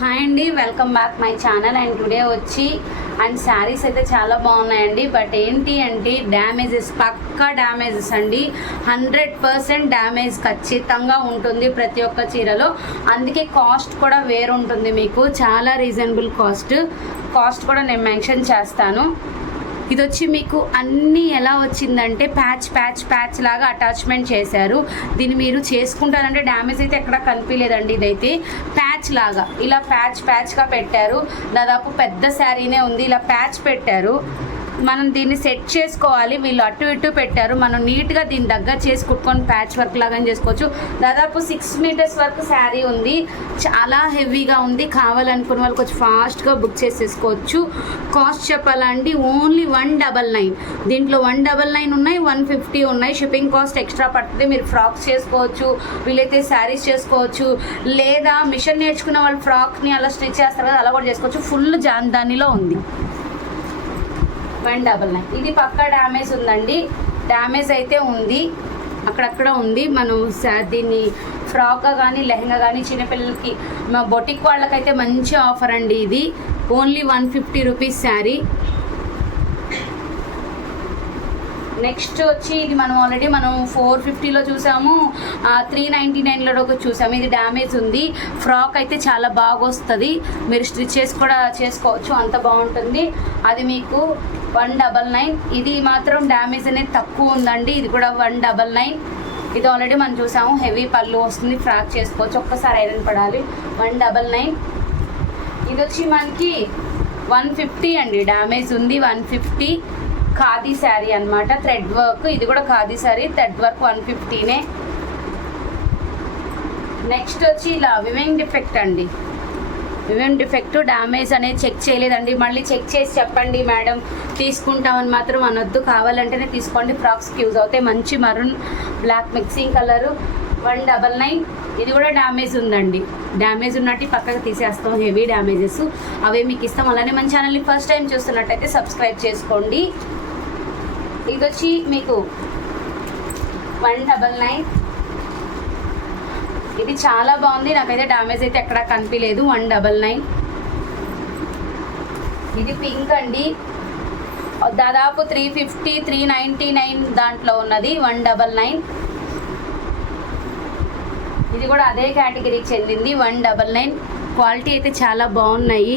Hi అండి, welcome back my channel. And today వచ్చి and saris అయితే చాలా బాగున్నాయండి. బట్ ఏంటి అంటే డ్యామేజెస్, పక్కా డ్యామేజెస్ అండి. 100% డ్యామేజ్ ఖచ్చితంగా ఉంటుంది ప్రతి ఒక్క చీరలో. అందుకే కాస్ట్ కూడా వేరు ఉంటుంది, మీకు చాలా రీజనబుల్ కాస్ట్ కూడా నేను మెన్షన్ చేస్తాను. ఇది వచ్చి మీకు అన్నీ ఎలా వచ్చిందంటే ప్యాచ్ లాగా అటాచ్మెంట్ చేశారు. దీన్ని మీరు చేసుకుంటారంటే డ్యామేజ్ అయితే ఎక్కడ కనిపించలేదండి. ఇదైతే ప్యాచ్ లాగా ఇలా ప్యాచ్గా పెట్టారు. దాదాపు పెద్ద శారీనే ఉంది, ఇలా ప్యాచ్ పెట్టారు. మనం దీన్ని సెట్ చేసుకోవాలి. వీళ్ళు అటు ఇటు పెట్టారు, మనం నీట్గా దీన్ని దగ్గర చేసి కుట్టుకొని ప్యాచ్ వర్క్ లాగా చేసుకోవచ్చు. దాదాపు 6 మీటర్స్ వరకు శారీ ఉంది, చాలా హెవీగా ఉంది. కావాలనుకున్న వాళ్ళు కొంచెం ఫాస్ట్గా బుక్ చేసేసుకోవచ్చు. కాస్ట్ చెప్పాలండి, ఓన్లీ 199. దీంట్లో 199 ఉన్నాయి, 150 ఉన్నాయి. షిప్పింగ్ కాస్ట్ ఎక్స్ట్రా పడుతుంది. మీరు ఫ్రాక్స్ చేసుకోవచ్చు, వీళ్ళైతే శారీస్ చేసుకోవచ్చు, లేదా మిషన్ నేర్చుకున్న వాళ్ళు ఫ్రాక్ని అలా స్టిచ్ చేస్తారు కదా, అలా కూడా చేసుకోవచ్చు. ఫుల్ జాన్దానిలో ఉంది 199. ఇది పక్కా డ్యామేజ్ ఉందండి, డ్యామేజ్ అయితే ఉంది, అక్కడక్కడ ఉంది. మనం దీన్ని ఫ్రాక్గా కానీ లెహంగా కానీ చిన్నపిల్లలకి మా బొటిక్ వాళ్ళకైతే మంచి ఆఫర్ అండి. ఇది ఓన్లీ 150 రూపీస్ శారీ. నెక్స్ట్ వచ్చి ఇది మనం ఆల్రెడీ 450లో చూసాము, 399లో చూసాము. ఇది డ్యామేజ్ ఉంది. ఫ్రాక్ అయితే చాలా బాగా వస్తుంది, మీరు స్టిచ్ చేసి కూడా చేసుకోవచ్చు, అంత బాగుంటుంది. అది మీకు 199. ఇది మాత్రం డ్యామేజ్ అనేది తక్కువ ఉందండి, ఇది కూడా 199. ఇది ఆల్రెడీ మనం చూసాము, హెవీ పళ్ళు వస్తుంది, ఫ్రాక్ చేసుకోవచ్చు, ఒక్కసారి ఐరన్ పడాలి. 199. ఇది వచ్చి మనకి 150 అండి, డ్యామేజ్ ఉంది 150. ఖాదీ శారీ అనమాట, థ్రెడ్ వర్క్. ఇది కూడా ఖాదీ శారీ, థ్రెడ్ వర్క్ 150నే. నెక్స్ట్ వచ్చి ఇలా వివింగ్ డిఫెక్ట్ అండి. వివింగ్ డిఫెక్ట్ డ్యామేజ్ అనేది చెక్ చేయలేదండి. మళ్ళీ చెక్ చేసి చెప్పండి మేడం, తీసుకుంటామని మాత్రం అనొద్దు, కావాలంటేనే తీసుకోండి. ఫ్రాక్స్కి యూజ్ అవుతాయి. మంచి మరూన్ బ్లాక్ మిక్సింగ్ కలరు, 199. ఇది కూడా డ్యామేజ్ ఉందండి, డ్యామేజ్ ఉన్నట్టు పక్కకు తీసేస్తాం, హెవీ డ్యామేజెస్ అవే మీకు ఇస్తాం. అలానే మన ఛానల్ని ఫస్ట్ టైం చూస్తున్నట్టయితే సబ్స్క్రైబ్ చేసుకోండి. ఇది వచ్చి మీకు 199. ఇది చాలా బాగుంది, నాకైతే డ్యామేజ్ అయితే ఎక్కడా కనిపించలేదు. 199. ఇది పింక్ అండి, దాదాపు 350 399 దాంట్లో ఉన్నది 199. ఇది కూడా అదే కేటగిరీకి చెందింది, 199. క్వాలిటీ అయితే చాలా బాగున్నాయి.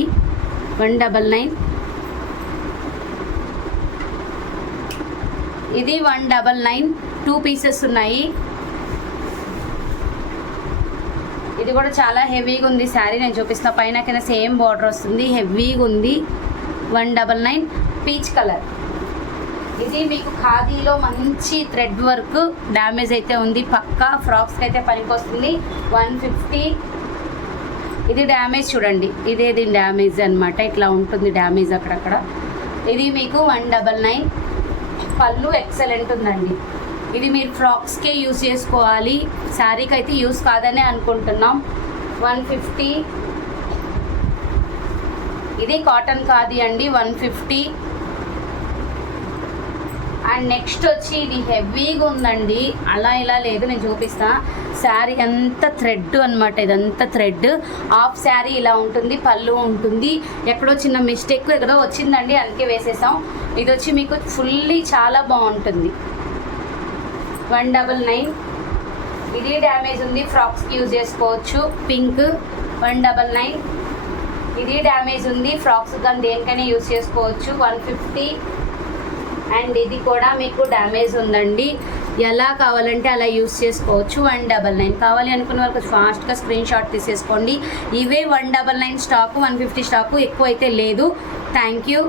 199. ఇది 199, 2 పీసెస్ ఉన్నాయి. ఇది కూడా చాలా హెవీగా ఉంది శారీ, నేను చూపిస్తున్న పైన కింద సేమ్ బార్డర్ వస్తుంది, హెవీగా ఉంది. 199. Peach colour. ఇది మీకు ఖాదీలో మంచి థ్రెడ్ వర్క్, డ్యామేజ్ అయితే ఉంది, పక్కా ఫ్రాక్స్కి అయితే పనికి వస్తుంది. 150. ఇది డ్యామేజ్ చూడండి, ఇదే దీని డ్యామేజ్ అనమాట, ఇట్లా ఉంటుంది డ్యామేజ్ అక్కడక్కడ. ఇది మీకు 199. పళ్ళు ఎక్సలెంట్ ఉందండి. ఇది మీరు ఫ్రాక్స్కే యూజ్ చేసుకోవాలి, శారీకి అయితే యూజ్ కాదనే అనుకుంటున్నాం. 150. ఇది కాటన్ ఖాదీ అండి, 150. అండ్ నెక్స్ట్ వచ్చి ఇది హెవీగా ఉందండి, అలా ఇలా లేదు, నేను చూపిస్తా. శారీ అంతా థ్రెడ్ అనమాట, ఇదంతా థ్రెడ్. హాఫ్ శారీ ఇలా ఉంటుంది, పళ్ళు ఉంటుంది. ఎక్కడో చిన్న మిస్టేక్ ఎక్కడో వచ్చిందండి, అందుకే వేసేసాం. ఇది వచ్చి మీకు ఫుల్లీ చాలా బాగుంటుంది. 199. ఇది డ్యామేజ్ ఉంది, ఫ్రాక్స్కి యూజ్ చేసుకోవచ్చు. పింక్ 199. ఇది డ్యామేజ్ ఉంది, ఫ్రాక్స్ కానీ దేనికైనా యూజ్ చేసుకోవచ్చు. 150. అండ్ ఇది కూడా మీకు డ్యామేజ్ ఉందండి, ఎలా కావాలంటే అలా యూస్ చేసుకోవచ్చు. 199. కావాలి అనుకున్న వాళ్ళకి ఫాస్ట్గా స్క్రీన్ షాట్ తీసేసుకోండి. ఇవే 199 స్టాకు, 150 స్టాకు, ఎక్కువ అయితే లేదు. Thank you.